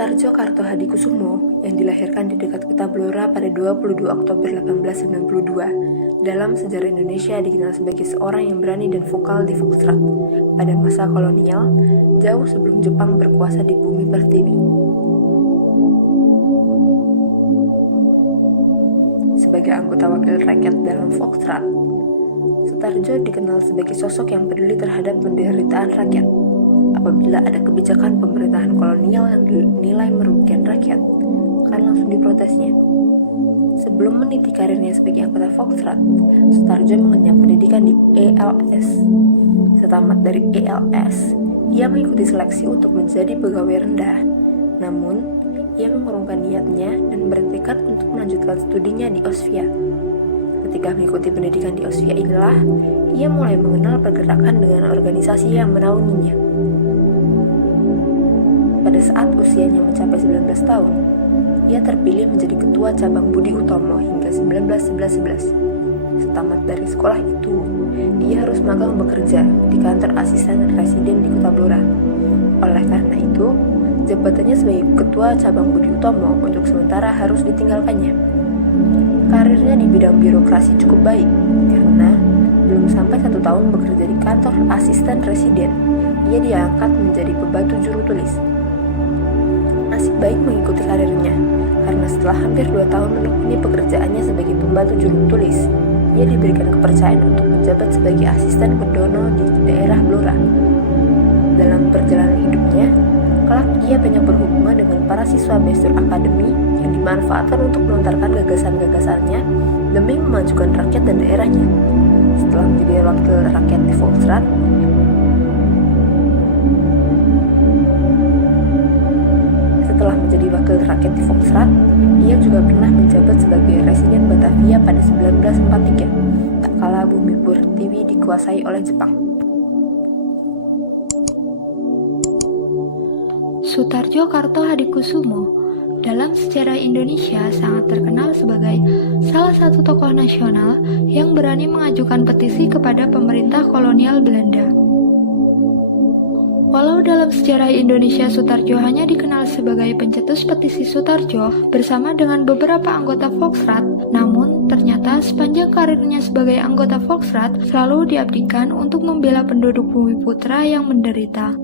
Sutarjo Kartohadikusumo yang dilahirkan di dekat kota Blora pada 22 Oktober 1892 dalam sejarah Indonesia dikenal sebagai seorang yang berani dan vokal di Foxtrot pada masa kolonial jauh sebelum Jepang berkuasa di bumi pertiwi. Sebagai anggota wakil rakyat dalam Foxtrot, Sutarjo dikenal sebagai sosok yang peduli terhadap penderitaan rakyat. Apabila ada kebijakan pemerintahan kolonial yang dinilai merugikan rakyat, akan langsung diprotesnya. Sebelum meniti karirnya sebagai anggota Foxtrot, Sutarjo mengenyam pendidikan di ELS. Setamat dari ELS, ia mengikuti seleksi untuk menjadi pegawai rendah. Namun, ia mengurungkan niatnya dan bertekad untuk melanjutkan studinya di Osvia. Ketika mengikuti pendidikan di Osvia inilah, ia mulai mengenal pergerakan dengan organisasi yang menaunginya. Pada saat usianya mencapai 19 tahun, ia terpilih menjadi ketua cabang Budi Utomo hingga 1911. Setamat dari sekolah itu, ia harus magang bekerja di kantor asisten residen di Kota Blora. Oleh karena itu, jabatannya sebagai ketua cabang Budi Utomo untuk sementara harus ditinggalkannya. Karirnya di bidang birokrasi cukup baik, karena belum sampai 1 tahun bekerja di kantor asisten residen, ia diangkat menjadi pembantu juru tulis. Nasib baik mengikuti karirnya, karena setelah hampir 2 tahun menekuni pekerjaannya sebagai pembantu juru tulis, ia diberikan kepercayaan untuk menjabat sebagai asisten Pendono di daerah Blora. Dalam perjalanan hidupnya, kelak ia banyak berhubungan dengan para siswa Bestur Akademi yang dimanfaatkan untuk melontarkan gagasan-gagasannya demi memajukan rakyat dan daerahnya. Setelah menjadi wakil rakyat di Foxtrot, ia juga pernah menjabat sebagai residen Batavia pada 1943, tak kala bumi pertiwi dikuasai oleh Jepang. Sutarjo Kartohadikusumo dalam sejarah Indonesia sangat terkenal sebagai salah satu tokoh nasional yang berani mengajukan petisi kepada pemerintah kolonial Belanda. Walau dalam sejarah Indonesia Sutarjo hanya dikenal sebagai pencetus petisi Sutarjo bersama dengan beberapa anggota Foxtrot, namun ternyata sepanjang karirnya sebagai anggota Foxtrot selalu diabdikan untuk membela penduduk Bumi Putra yang menderita.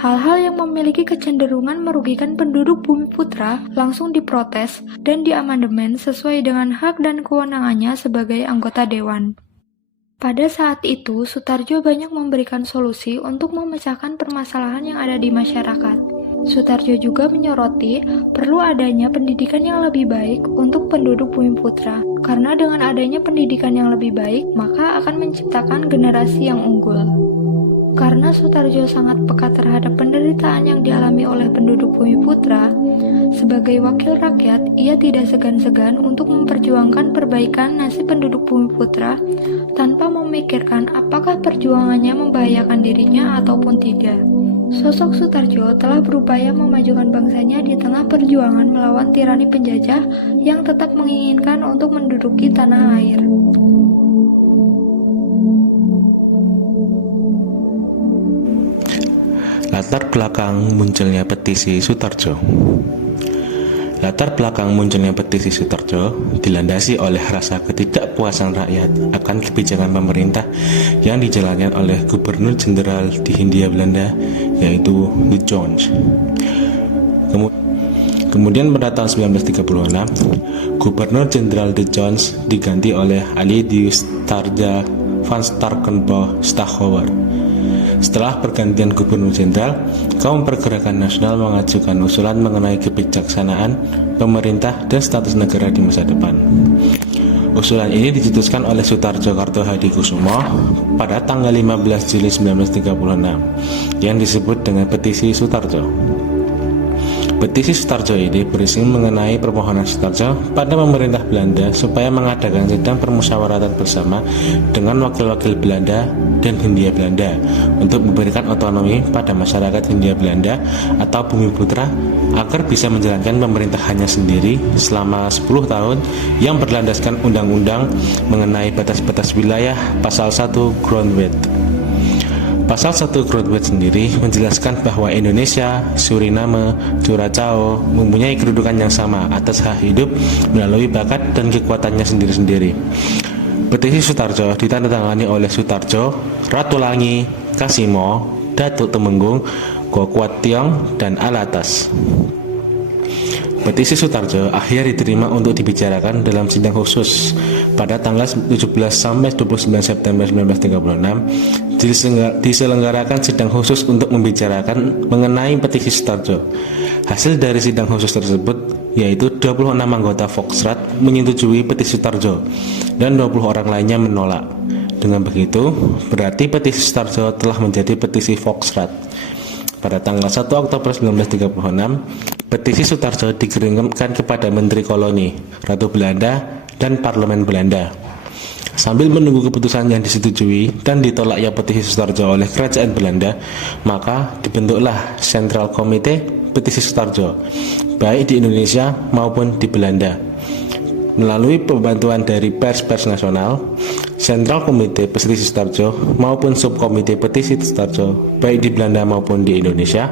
Hal-hal yang memiliki kecenderungan merugikan penduduk Bumi Putra langsung diprotes dan diamandemen sesuai dengan hak dan kewenangannya sebagai anggota dewan. Pada saat itu, Sutarjo banyak memberikan solusi untuk memecahkan permasalahan yang ada di masyarakat. Sutarjo juga menyoroti perlu adanya pendidikan yang lebih baik untuk penduduk Bumi Putra, karena dengan adanya pendidikan yang lebih baik, maka akan menciptakan generasi yang unggul. Karena Sutarjo sangat peka terhadap penderitaan yang dialami oleh penduduk Bumi Putra, sebagai wakil rakyat, ia tidak segan-segan untuk memperjuangkan perbaikan nasib penduduk Bumi Putra tanpa memikirkan apakah perjuangannya membahayakan dirinya ataupun tidak. Sosok Sutarjo telah berupaya memajukan bangsanya di tengah perjuangan melawan tirani penjajah yang tetap menginginkan untuk menduduki tanah air. Latar belakang munculnya petisi Sutarjo. Latar belakang munculnya petisi Sutarjo dilandasi oleh rasa ketidakpuasan rakyat akan kebijakan pemerintah yang dijalankan oleh Gubernur Jenderal di Hindia Belanda, yaitu De Jones. Kemudian pada tahun 1936, Gubernur Jenderal De Jones diganti oleh Alidius Tarja van Starkenborgh-Stachouwer. Setelah pergantian Gubernur Jenderal, kaum pergerakan nasional mengajukan usulan mengenai kebijaksanaan pemerintah dan status negara di masa depan. Usulan ini dicetuskan oleh Sutarjo Kartohadikusumo pada tanggal 15 Juli 1936 yang disebut dengan Petisi Sutarjo. Petisi Sutarjo ini berisi mengenai permohonan Sutarjo pada pemerintah Belanda supaya mengadakan sidang permusyawaratan bersama dengan wakil-wakil Belanda dan Hindia Belanda untuk memberikan otonomi pada masyarakat Hindia Belanda atau Bumi Putra agar bisa menjalankan pemerintahannya sendiri selama 10 tahun yang berlandaskan undang-undang mengenai batas-batas wilayah pasal 1 Grondwet. Pasal 1 Grootwet sendiri menjelaskan bahwa Indonesia, Suriname, Curaçao mempunyai kedudukan yang sama atas hak hidup melalui bakat dan kekuatannya sendiri-sendiri. Petisi Sutarjo ditandatangani oleh Sutarjo, Ratulangi, Kasimo, Datuk Temenggung, Gokuat Tiong, dan Alatas. Petisi Sutarjo akhirnya diterima untuk dibicarakan dalam sidang khusus pada tanggal 17 sampai 29 September 1936. Diselenggarakan sidang khusus untuk membicarakan mengenai petisi Sutarjo. Hasil dari sidang khusus tersebut yaitu 26 anggota Volksraad menyetujui petisi Sutarjo dan 20 orang lainnya menolak. Dengan begitu, berarti petisi Sutarjo telah menjadi petisi Volksraad. Pada tanggal 1 Oktober 1936, petisi Sutarjo dikirimkan kepada Menteri Koloni, Ratu Belanda, dan Parlemen Belanda. Sambil menunggu keputusan yang disetujui dan ditolaknya petisi Sutarjo oleh Kerajaan Belanda, maka dibentuklah Central Committee Petisi Sutarjo, baik di Indonesia maupun di Belanda. Melalui pembantuan dari pers-pers nasional, Sentral Komite Petisi Sutarjo maupun Subkomite Petisi Sutarjo baik di Belanda maupun di Indonesia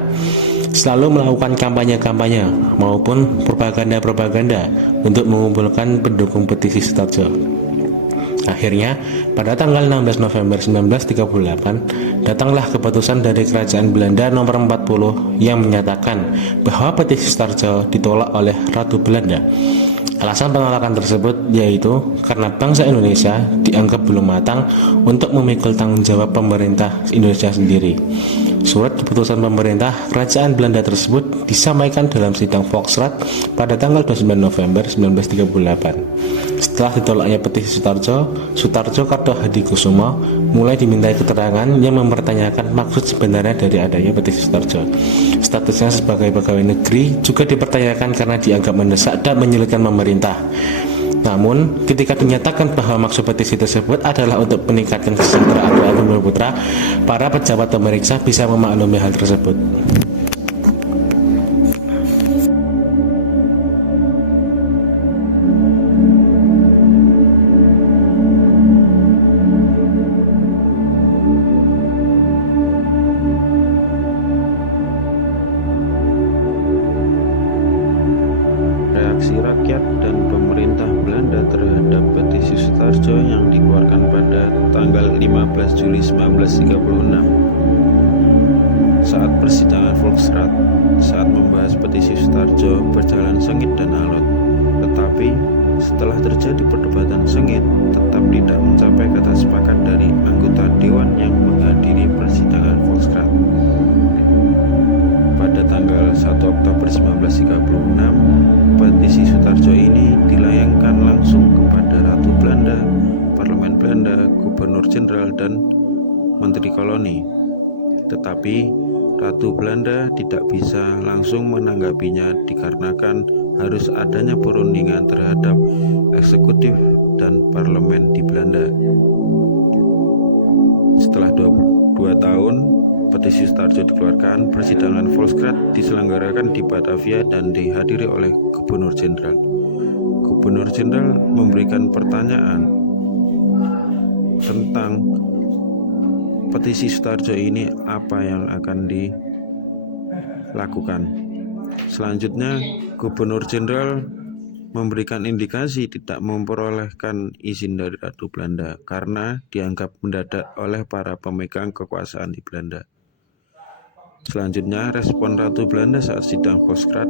selalu melakukan kampanye-kampanye maupun propaganda-propaganda untuk mengumpulkan pendukung petisi Sutarjo. Akhirnya, pada tanggal 16 November 1938, datanglah keputusan dari Kerajaan Belanda nomor 40 yang menyatakan bahwa petisi Sutarjo ditolak oleh Ratu Belanda. Alasan penolakan tersebut yaitu karena bangsa Indonesia dianggap belum matang untuk memikul tanggung jawab pemerintah Indonesia sendiri. Surat keputusan pemerintah Kerajaan Belanda tersebut disampaikan dalam sidang Volksraad pada tanggal 29 November 1938. Setelah ditolaknya petisi Sutarjo Kartohadikusumo mulai dimintai keterangan yang mempertanyakan maksud sebenarnya dari adanya petisi Sutarjo. Statusnya sebagai pegawai negeri juga dipertanyakan karena dianggap mendesak dan menyulitkan pemerintah. Namun, ketika dinyatakan bahwa maksud petisi tersebut adalah untuk meningkatkan kesejahteraan rakyat Bumi Putra, para pejabat pemeriksa bisa memaklumi hal tersebut. Reaksi rakyat dan pemerintah Belanda terhadap petisi Sutarjo yang dikeluarkan pada tanggal 15 Juli 1936. Saat persidangan Volksraad, saat membahas petisi Sutarjo berjalan sengit dan alot. Tetapi setelah terjadi perdebatan sengit, tetap tidak mencapai kata sepakat dari anggota dewan yang menghadiri persidangan Volksraad. Pada tanggal 1 Oktober 1936, petisi Sutarjo ini dilayangkan langsung kepada Ratu Belanda, Parlemen Belanda, Gubernur Jenderal, dan Menteri Koloni. Tetapi Ratu Belanda tidak bisa langsung menanggapinya dikarenakan harus adanya perundingan terhadap eksekutif dan parlemen di Belanda. Setelah 22 tahun petisi Sutarjo dikeluarkan, persidangan Volksraad diselenggarakan di Batavia dan dihadiri oleh Gubernur Jenderal. Gubernur Jenderal memberikan pertanyaan tentang petisi Sutarjo ini apa yang akan dilakukan. Selanjutnya, Gubernur Jenderal memberikan indikasi tidak memperolehkan izin dari Ratu Belanda karena dianggap mendadak oleh para pemegang kekuasaan di Belanda. Selanjutnya, respon Ratu Belanda saat sidang Volksraad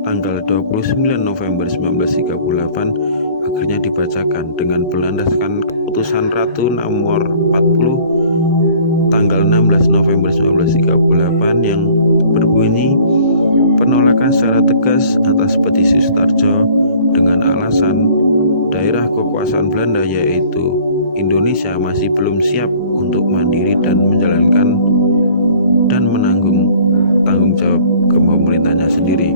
tanggal 29 November 1938 akhirnya dibacakan dengan berlandaskan keputusan Ratu nomor 40 tanggal 16 November 1938 yang berbunyi penolakan secara tegas atas petisi Sutarjo dengan alasan daerah kekuasaan Belanda yaitu Indonesia masih belum siap untuk mandiri dan menjalankan dan menanggung tanggung jawab ke pemerintahnya sendiri.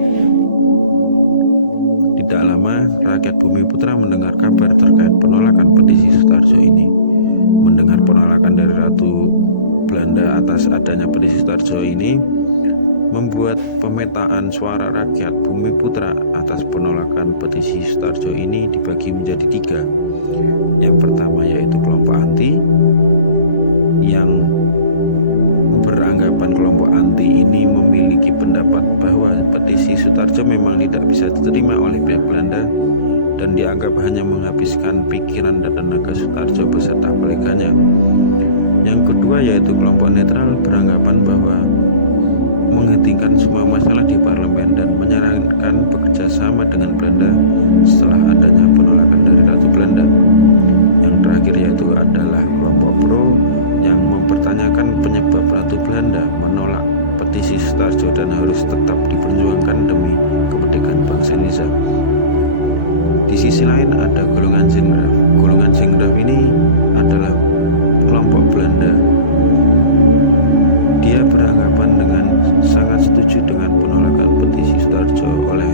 Tidak lama, rakyat Bumi Putra mendengar kabar terkait penolakan petisi Sutarjo ini. Mendengar penolakan dari Ratu Belanda atas adanya petisi Sutarjo ini membuat pemetaan suara rakyat Bumi Putra atas penolakan petisi Sutarjo ini dibagi menjadi 3. Yang pertama yaitu kelompok anti, yang beranggapan kelompok anti ini memiliki pendapat bahwa petisi Sutarjo memang tidak bisa diterima oleh pihak Belanda dan dianggap hanya menghabiskan pikiran dan tenaga Sutarjo beserta koleganya. Yang kedua yaitu kelompok netral beranggapan bahwa menghentikan semua masalah di parlemen dan menyarankan bekerja sama dengan Belanda setelah adanya penolakan dari Ratu Belanda. Yang terakhir yaitu adalah kelompok pro yang mempertanyakan penyebab Ratu Belanda menolak petisi Sutarjo dan harus tetap diperjuangkan demi kemerdekaan bangsa Indonesia. Di sisi lain ada golongan Zengraf. Golongan Zengraf ini adalah kelompok Belanda. Dia beranggapan dengan sangat setuju dengan penolakan petisi Sutarjo oleh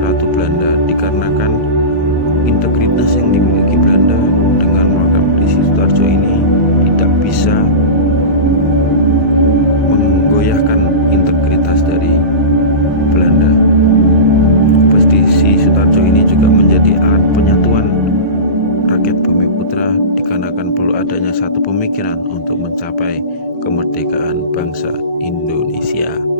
Ratu Belanda dikarenakan integritas yang dimiliki Belanda dengan menolak petisi Sutarjo ini tidak bisa menggoyahkan integritas dari Belanda. Petisi Sutarjo ini juga menjadi alat penyatuan rakyat Bumiputra dikarenakan perlu adanya satu pemikiran untuk mencapai kemerdekaan bangsa Indonesia.